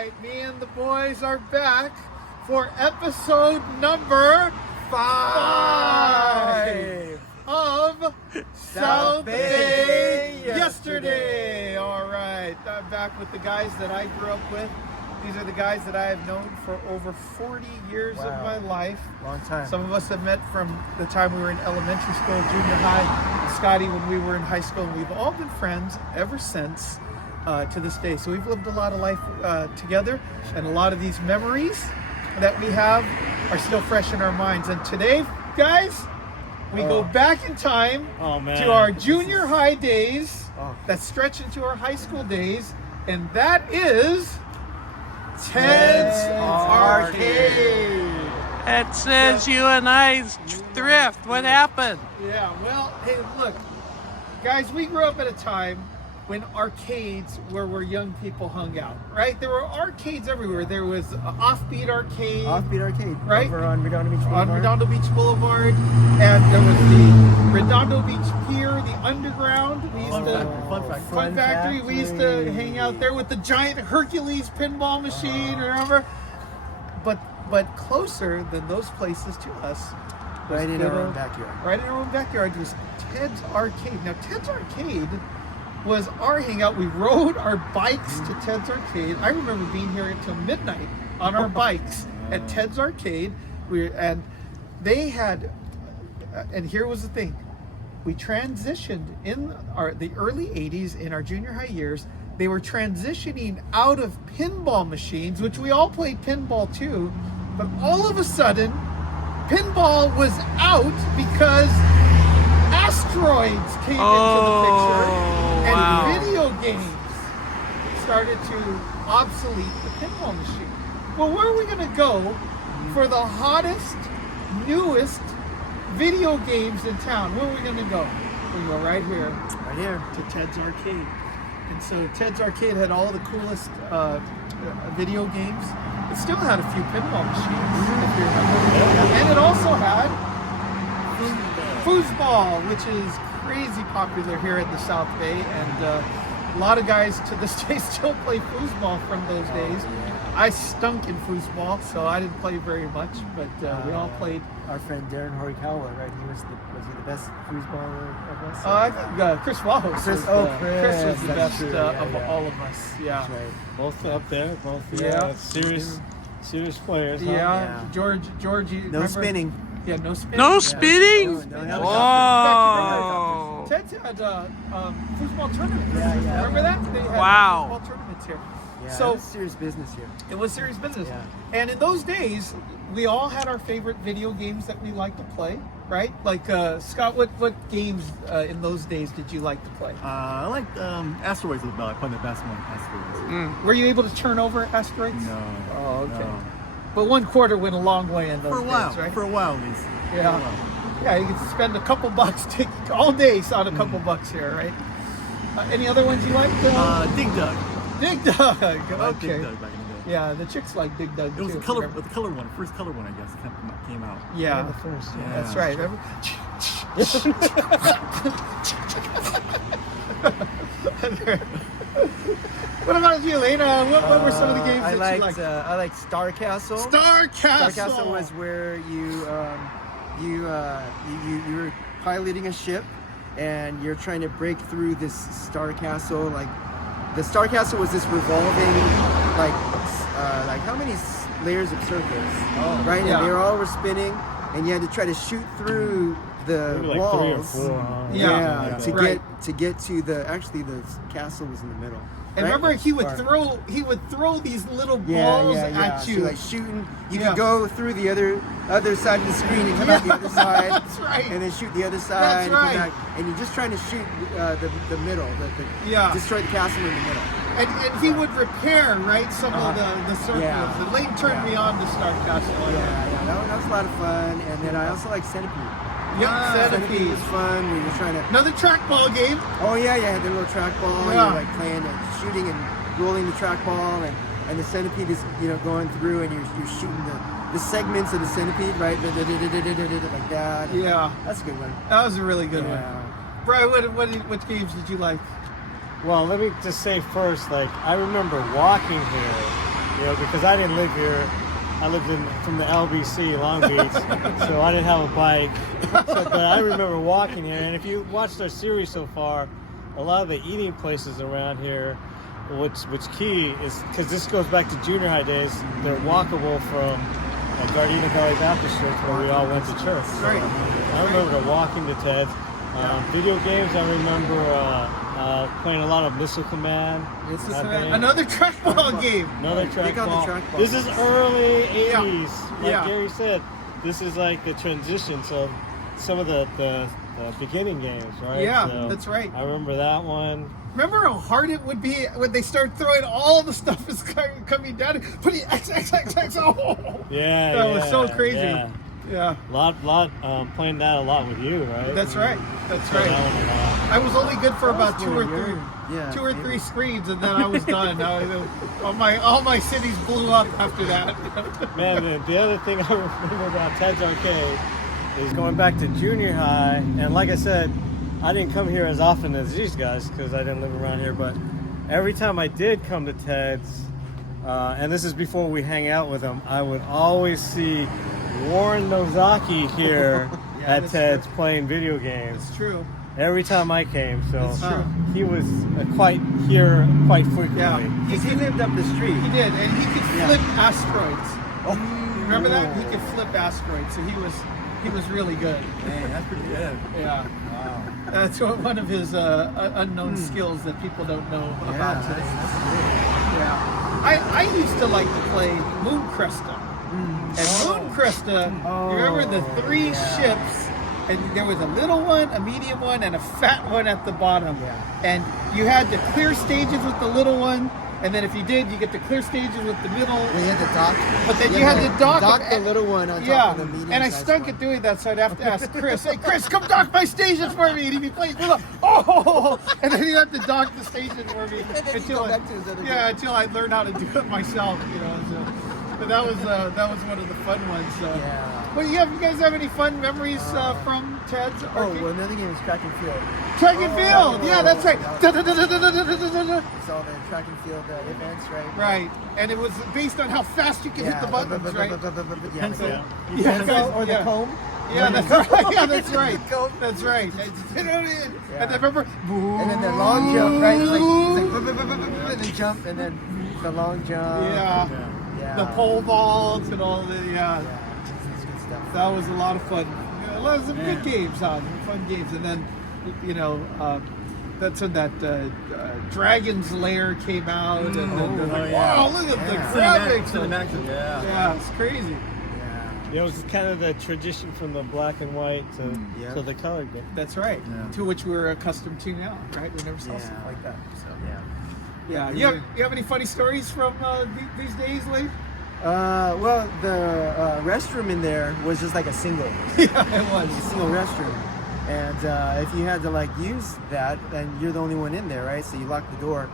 right, me and the boys are back for episode number 5 of South Bay Yesterday. All right, I'm back with the guys that I grew up with. These are the guys that I have known for over 40 years of my life. Long time. Some of us have met from the time we were in elementary school, junior high, Scotty when we were in high school, and we've all been friends ever since to this day. So we've lived a lot of life together, and a lot of these memories that we have are still fresh in our minds. And today, guys, we go back in time to our junior high days that stretch into our high school days, and that is Ted's Arcade. It says you and I thrift. What happened? Yeah, well, hey, look, guys, we grew up at a time when arcades were where young people hung out, right? There were arcades everywhere. There was Offbeat Arcade. Offbeat Arcade. Right? Over on Redondo Beach Boulevard. On Redondo Beach Boulevard. And there was the Redondo Beach Pier, the Underground. We used Fun Factory. We used to hang out there with the giant Hercules pinball machine, remember? But closer than those places to us, right in our own backyard. Right in our own backyard was Ted's Arcade. Now, Ted's Arcade was our hangout. We rode our bikes to Ted's Arcade. I remember being here until midnight on our bikes at Ted's Arcade. And they had, and here was the thing. We transitioned in the early 80s in our junior high years. They were transitioning out of pinball machines, which we all played pinball too, but all of a sudden, pinball was out because asteroids came into the picture, and video games started to obsolete the pinball machine. Well, where are we going to go for the hottest, newest video games in town? Where are we going to go? We go right here. Right here. To Ted's Arcade. And so Ted's Arcade had all the coolest video games. It still had a few pinball machines, if you remember. And it also had foosball, which is crazy popular here in the South Bay. And a lot of guys to this day still play foosball from those days. I stunk in foosball, so I didn't play very much, but we all played. Our friend Darren Horikawa, right? Was he the best foosballer of us? I think Chris Wahos. Chris was the best of all of us. Yeah. That's right. Both up there, both serious players. Huh? Yeah. George. No remember? spinning. Yeah, no spinning. No spinning? No. Oh. Ted's had foosball tournaments. Yeah. Remember that? They had foosball tournaments here. Yeah, So it was serious business here. It was serious business. Yeah. And in those days, we all had our favorite video games that we liked to play, right? Like, Scott, what games in those days did you like to play? I liked Asteroids was probably the best one. Asteroids. Were you able to turn over asteroids? No. Oh, okay. No. But 1 quarter went a long way in those For a while, days, right? For a while, at least. Yeah. Yeah, you could spend a couple bucks, take all day on a couple bucks here, right? Any other ones you liked? Dig Dug. Dig Dug. I liked Okay. Dig Dug back in the day. Yeah, the chicks like Dig Dug It was too. the color one, first color one, I guess, came out. Yeah, The first. Yeah. that's right. What about you, Lena? What were some of the games that you liked? I liked Star Castle. Star Castle. Star Castle was where you were piloting a ship, and you're trying to break through this Star Castle. Like the Star Castle was this revolving, like how many layers of circles, right? yeah. And they all were spinning, and you had to try to shoot through the Maybe like walls. 3 or 4. Huh? Yeah. to get to the castle was in the middle. And right? remember, he would Or- throw these little balls at you. So like shooting, you could go through the other side of the screen and come out the other side. That's right. And then shoot the other side. That's and right. Come back, and you're just trying to shoot the middle. Destroy the castle in the middle. And he would repair, right, some of the circles. Yeah. And Lane turned me on to Star Castle. Yeah, that was a lot of fun. And then I also like Centipede. Yeah, Centipede was fun. We were trying to. Another trackball game. Oh yeah, the little trackball. Yeah. You're like playing, shooting and rolling the trackball, and the centipede is going through, and you're shooting the segments of the centipede, right? Like that. Yeah, That's a good one. that was a really good one. Brian, what games did you like? Well, let me just say first, like, I remember walking here You know, because I didn't live here. I lived from the LBC, Long Beach, so I didn't have a bike. But I remember walking here, and if you watched our series so far, a lot of the eating places around here, which key is, because this goes back to junior high days, they're walkable from Gardena Valley Baptist Church, where we all went to church. So I remember walking to Ted's. Video games, I remember playing a lot of Missile Command. Another trackball game. Another trackball. This is early 80s. Like Gary said, this is like the transition. So some of the beginning games, right? Yeah, so that's right. I remember that one. Remember how hard it would be when they start throwing all the stuff is coming down, putting X. Oh, yeah, that was so crazy. Yeah. Lot. Playing that a lot with you, right? That's right. I was only good for about two or three screens, and then I was done. All my cities blew up after that. Man, the other thing I remember about Ted's Arcade is going back to junior high, and like I said, I didn't come here as often as these guys because I didn't live around here, but every time I did come to Ted's, and this is before we hang out with them, I would always see Warren Nozaki here at Ted's playing video games. It's true. Every time I came, so he was quite here quite frequently. Yeah, he lived up the street. He did, and he could flip asteroids. Oh, remember that? He could flip asteroids, so he was really good. Man, that's pretty good. Yeah. Wow. That's one of his unknown skills that people don't know about today. Yeah. I used to like to play Moon Cresta. And Moon Cresta, you remember the three ships, and there was a little one, a medium one, and a fat one at the bottom. Yeah. And you had to clear stages with the little one, and then if you did, you get to clear stages with the middle. You had to dock. But then you had to dock the little one on top of the medium. And I stunk at doing that, so I'd have to ask Chris, "Hey, Chris, come dock my stations for me." And he'd be playing, oh, and then he'd have to dock the station for me until I learned how to do it myself. You know. So. But that was one of the fun ones. Well, you guys have any fun memories from Ted's? Well, another game was track and field. Track and field, yeah, that's right. It's all the track and field events, right? Right, and it was based on how fast you could hit the buttons, right? Or the comb. Yeah, that's right. Yeah, that's right. That's right. And then remember, and then the long jump, right? It's like and then jump, and then the long jump. Yeah. The pole vaults and all the that's good stuff. That was a lot of fun. Lots of good games, fun games, and then that's when that Dragon's Lair came out, and wow, look at the graphics! Yeah, it's crazy. Yeah, it was kind of the transition from the black and white to the color. That's right. Yeah. To which we're accustomed to now, right? We never saw something like that. So yeah. You have any funny stories from these days, Lee? Well, the restroom in there was just like a single. Yeah, it was a single restroom, and if you had to like use that, then you're the only one in there, right? So you lock the door.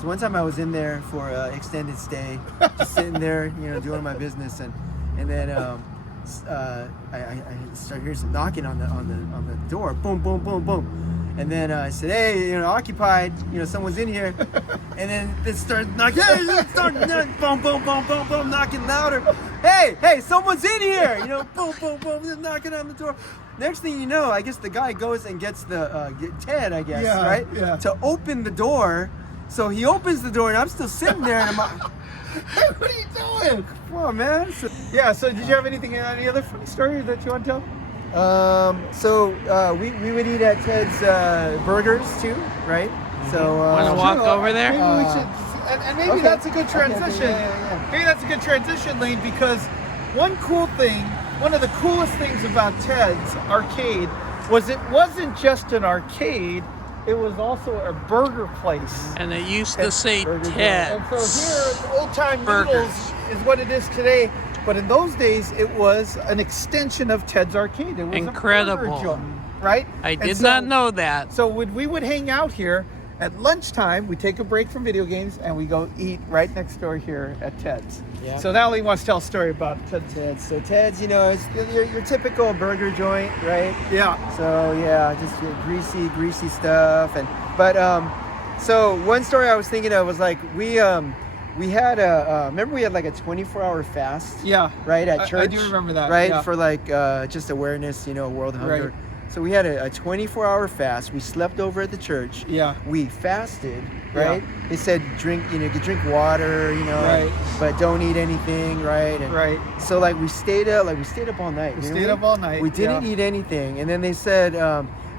So one time I was in there for an extended stay, just sitting there, doing my business, and then I started hearing some knocking on the door. Boom, boom, boom, boom. And then I said, "Hey, occupied. Someone's in here." And then it started knocking. Boom, boom, boom, boom, boom, knocking louder. Hey, someone's in here. Boom, boom, boom, knocking on the door. Next thing you know, I guess the guy goes and gets Ted, I guess, right? Yeah. To open the door. So he opens the door, and I'm still sitting there, and I'm like, "Hey, what are you doing? Come on, man." So did you have any other funny stories that you want to tell? We would eat at Ted's Burgers too, right? So want to walk over there? Maybe we should, and maybe that's a good transition. Okay. Maybe that's a good transition, Lane, because one of the coolest things about Ted's Arcade was it wasn't just an arcade. It was also a burger place. And it used to say Ted. And so here, Old Towne Mall is what it is today. But in those days, it was an extension of Ted's Arcade. It was incredible, a burger joint, right? I did not know that. So we would hang out here at lunchtime. We take a break from video games and we go eat right next door here at Ted's. Yeah. So now Lee wants to tell a story about Ted's. So Ted's, it's your typical burger joint, right? Yeah. So just your greasy stuff, so one story I was thinking of was like we we had a remember we had like a 24-hour fast. Yeah. Right at church. I do remember that. Right, yeah. for like just awareness, World Hunger. Right. So we had a 24-hour fast. We slept over at the church. Yeah. We fasted, Yeah. right? They said drink, you could drink water, Right. but don't eat anything, right? And Right. so like we stayed up all night. We didn't stayed up all night. We didn't yeah. eat anything, and then they said,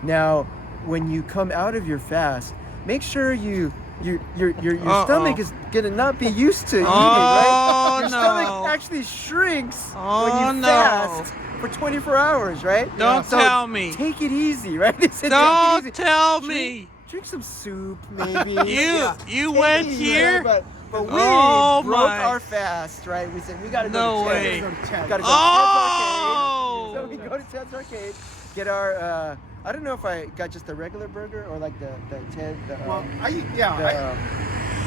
now when you come out of your fast, make sure your stomach is gonna not be used to eating, right? Your stomach actually shrinks when you fast for 24 hours, right? Don't So tell me. Take it easy, right? They said Don't take it easy. tell me. Drink some soup, maybe. You Take went it easy, here? right? But we Oh, broke my. our fast, right? We said we gotta go No to way. Ted's. Gotta go to Ted's. Gotta go Oh. to Ted's Arcade. So we go to Ted's Arcade, get our I don't know if I got just the regular burger or like the Ted. Well,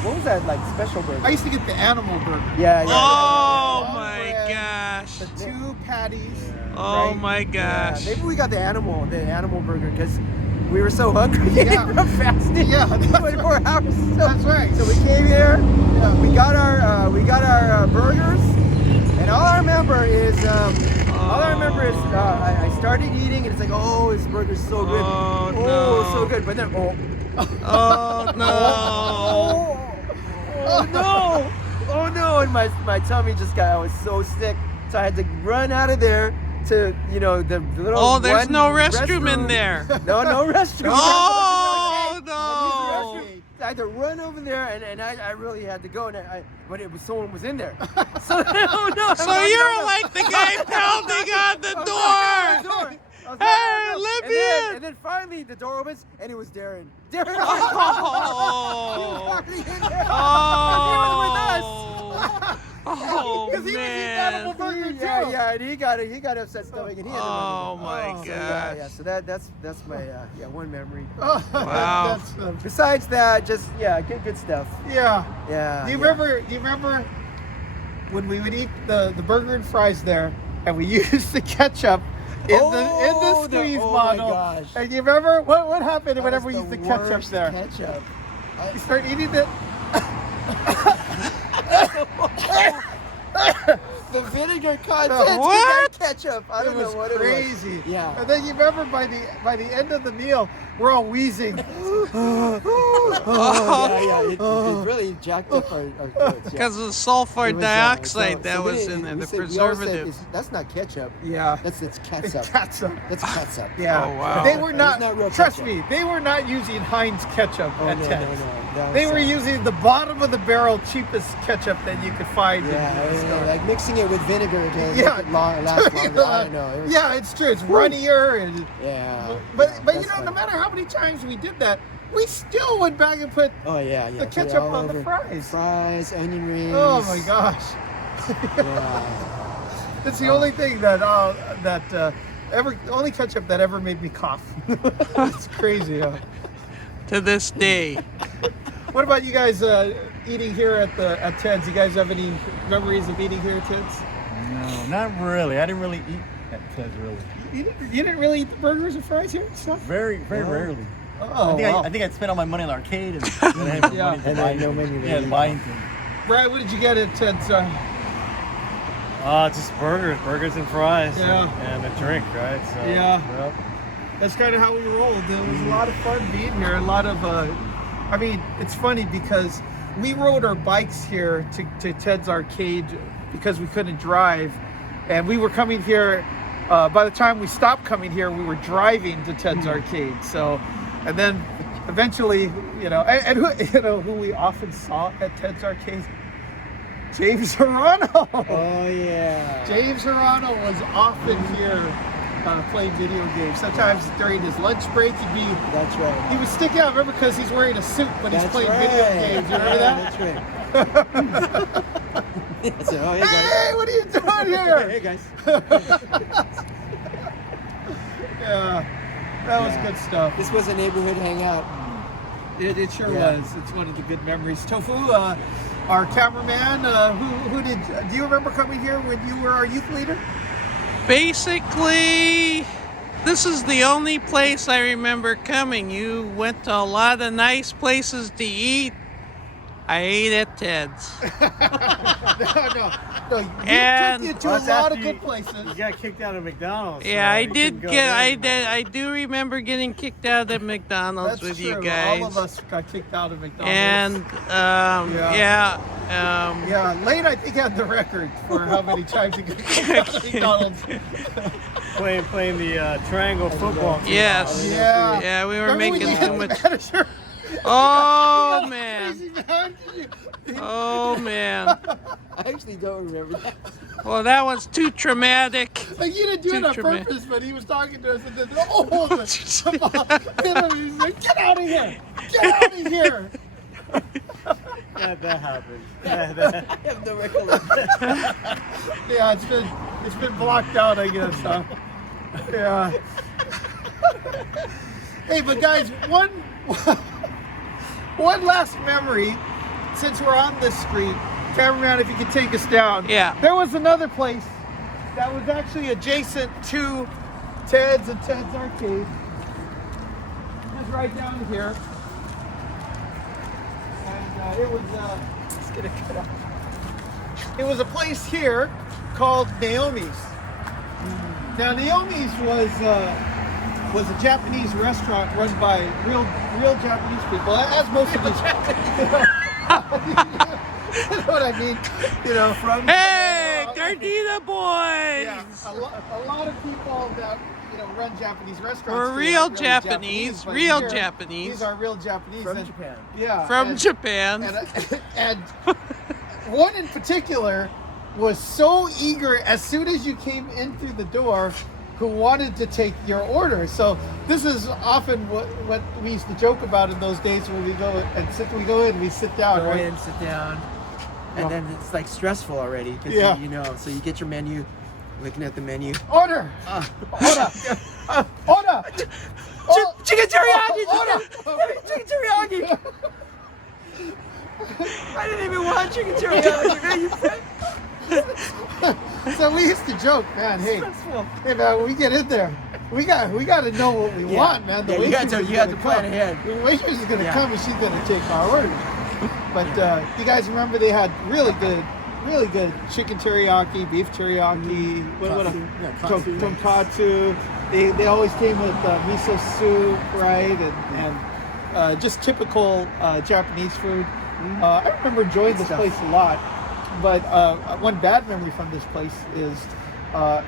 What was that like special burger? I used to get the animal burger. Yeah. Oh yeah. my Bread, gosh. The 2 patties. Oh right? my Yeah, gosh. maybe we got the animal burger because we were so hungry Yeah. from fasting. Yeah, that's 24 hours. That's right. So we came here. Yeah. We got our burgers, and all I remember is I started eating, and it's like, oh, this burger's so good. Oh, no. So good. But then Oh no. oh no, and my tummy I was so sick, so I had to run out of there to the little. Oh, there's one no restroom in there. No restroom. Oh no. I had to run over there, and I really had to go, but someone was in there. So oh no. So you're like the guy pounding on the door. Hey, let me in. And then finally the door opens, and it was Darren. Darren. Oh. He was already in there. Oh. Oh Because he was eating animal man. burger too. Yeah, and he got upset stomach, and he had to run. Oh my Oh, so gosh. So that's my one memory. Oh, Wow. that's, Besides that, just good stuff. yeah. Yeah. Do you remember when we would eat the burger and fries there, and we used the ketchup in the squeeze bottle? Oh my gosh. And you remember what happened That whenever we was used the ketchup worst there? Ketchup. You start eating it. The vinegar content What? in that ketchup. I It don't was know what crazy. it was. Yeah. And then you remember by the end of the meal, we're all wheezing. It really jacked up our throats. Yeah. Because of the sulfur It was, dioxide so that we was didn't- in there, we the said- we always said, preservative. that's not ketchup. Yeah. It's catsup. Ketchup. That's catsup. Yeah. Oh, wow. They were It's not. not real Trust ketchup. me, they were not using Heinz ketchup Oh, at no, Ted's. That They was were sad. using the bottom of the barrel, cheapest ketchup that you could find. Yeah, like mixing it with vinegar to make Yeah. it last longer. I don't know. It was, Yeah, it's true. It's runnier, and Yeah. but that's no funny. matter how many times we did that, we still went back and put. Oh yeah. the put it ketchup all on the over. fries. Fries, onion rings. Oh my gosh, Yeah. it's the only thing that only ketchup that ever made me cough. It's crazy. Huh? To this day. What about you guys eating here at Ted's? You guys have any memories of eating here at Ted's? No, not really. I didn't really eat at Ted's really. You didn't really eat the burgers and fries here and stuff? Very rarely. Oh, I think I'd spent all my money on the arcade and I didn't have Yeah. money to And buy then no anything. menu Yeah, to to eat. buy anything. Brad, what did you get at Ted's? Just burgers and fries. Yeah. And a drink, right? So, Yeah. Yep. That's kind of how we rolled. It was a lot of fun being here. A lot of, it's funny because we rode our bikes here to Ted's Arcade because we couldn't drive. And we were coming here, by the time we stopped coming here, we were driving to Ted's Arcade. So, and then eventually, who we often saw at Ted's Arcade? James Hirano. Oh yeah. James Hirano was often here playing video games. Sometimes during his lunch break, he That's right. would stick out. Remember, because he's wearing a suit when he's That's playing right. video games. You remember that? That's right. So, oh, hey guys. Hey, what are you doing here? Hey guys. Yeah, that was good stuff. This was a neighborhood hangout. It sure Yeah. was. It's one of the good memories. Tofu, our cameraman, do you remember coming here when you were our youth leader? Basically, this is the only place I remember coming. You went to a lot of nice places to eat. I ate at Ted's. No. And- You took you to Well, a that's lot after of good places. You got kicked out of McDonald's. Yeah, so I you couldn't did go get. there anymore. I do remember getting kicked out of McDonald's That's with true. you guys. All of us got kicked out of McDonald's. And yeah, Lane, I think, had the record for how many times he got kicked out of McDonald's. playing the triangle football. Game. Yes. Yeah. Yeah, we were Remember when making you too hit the much. manager? Oh man. Crazy man. Oh man. I actually don't remember that. Well, that was too traumatic. Like, you didn't do it Too on traumatic. purpose, but he was talking to us and then, oh, the ball. He's like, get out of here. Get out of here. That happened. I have no recollection. Yeah, it's been blocked out, I guess. Huh? Yeah. Hey, but guys, one last memory, since we're on this street. Cameraman, if you could take us down. Yeah. There was another place that was actually adjacent to Ted's and Ted's Arcade. It was right down here. And it was just gonna cut off. It was a place here called Naomi's. Now Naomi's was a Japanese restaurant run by real Japanese people, as most of these. You know what I mean? You know, from Hey, Gardena boys! yeah, a lot of people that run Japanese restaurants. We're today real aren't really Japanese, but real here, Japanese. These are real Japanese From and- Japan. Yeah, From and- Japan. and one in particular was so eager as soon as you came in through the door, who wanted to take your order. So this is often what we used to joke about in those days when we go in, we sit down, Go right? in, sit down, and then it's like stressful already because Yeah. so you get your menu, looking at the menu. Order! Order! Order! Chicken teriyaki! Order! Chicken teriyaki! I didn't even want chicken teriyaki. Man, you So we used to joke, man. Hey, stressful. hey, man, when we get in there, we got to know what we want, man. The Yeah, you waitress is have to gonna plan come. ahead. The waitress is gonna Yeah. come and she's gonna take our orders. But you guys remember they had really good chicken teriyaki, beef teriyaki, tonkatsu. They always came with miso soup, right, and just typical Japanese food. I remember enjoying this place a lot. But one bad memory from this place is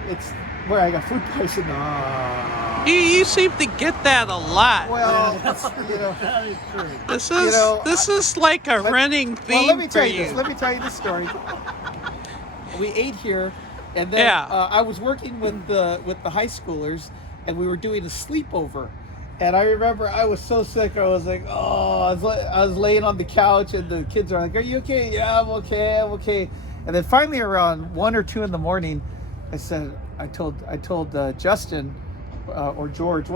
it's where I got food poisoning. You seem to get that a lot. Well, That is true. This is like a running theme well, let me for tell you you. this. Let me tell you this story. We ate here, and then Yeah. I was working with the high schoolers, and we were doing a sleepover. And I remember I was so sick. I was like, I was laying on the couch, and the kids are like, "Are you okay?" "Yeah, I'm okay. I'm okay." And then finally, around 1 or 2 in the morning, I told Justin or George,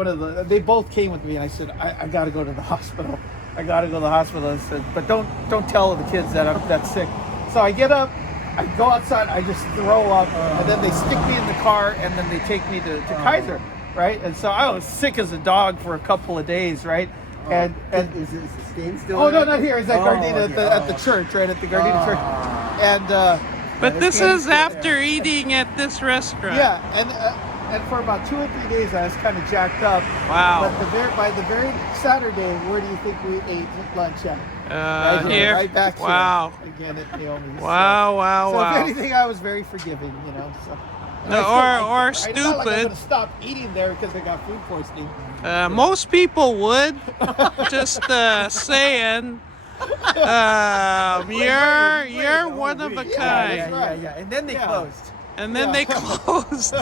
they both came with me, and I said, I got to go to the hospital. I got to go to the hospital. I said, but don't tell the kids that I'm that sick. So I get up, I go outside, I just throw up, and then they stick me in the car, and then they take me to Kaiser. Right, and so I was sick as a dog for a couple of days, right? And is the stain still? oh no, there? not here. It's at Gardena at the church, right at the Gardena church. And But this is after eating at this restaurant. yeah, and for about 2 or 3 days I was kind of jacked up. Wow. But by the very Saturday, where do you think we ate lunch at? Right Here. right back here. Wow. Again at Naomi's. Wow. So if Wow. anything, I was very forgiving, So. No, I feel or it's not like I'm stupid. gonna stop eating there because I got food poisoning. Most people would. Just saying. You're one of a kind. Yeah. And then they Yeah. closed. And then they closed.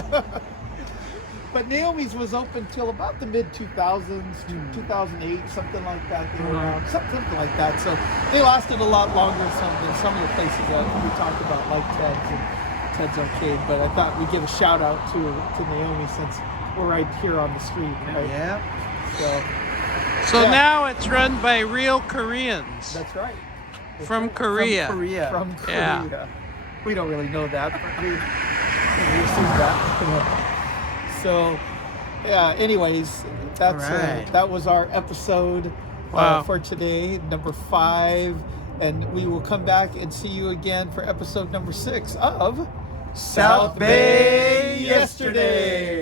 But Naomi's was open till about the mid 2000s, 2008, something like that. They were around, something like that. So they lasted a lot longer than some of the places that we talked about, like Ted's and Ted's Arcade. But I thought we'd give a shout out to Naomi since we're right here on the street. Right? Yeah. So Yeah. now it's run by real Koreans That's right. from Korea. From Korea. From Korea. Yeah. We don't really know that, but we assume that. So, yeah. Anyways, that's All right. that was our episode Wow. for today, number 5. And we will come back and see you again for episode number 6 of South Bay Yesterday.